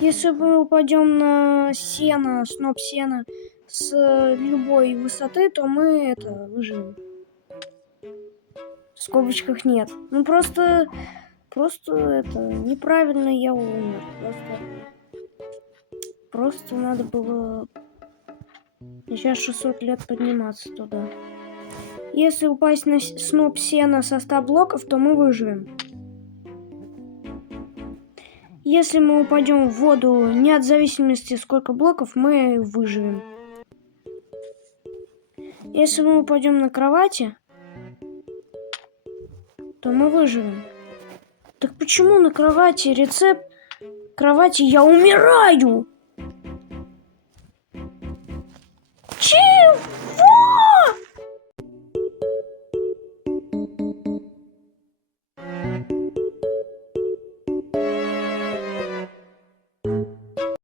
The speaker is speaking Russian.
Если мы упадем на сено, сноп сена с любой высоты, то мы выживем. В скобочках нет. Ну просто неправильно я умер. Просто надо было сейчас 600 лет подниматься туда. Если упасть на сноп сена со 100 блоков, то мы выживем. Если мы упадем в воду, не от зависимости сколько блоков, мы выживем. Если мы упадем на кровати, то мы выживем. Так почему на кровати рецепт кровати я умираю? Чем?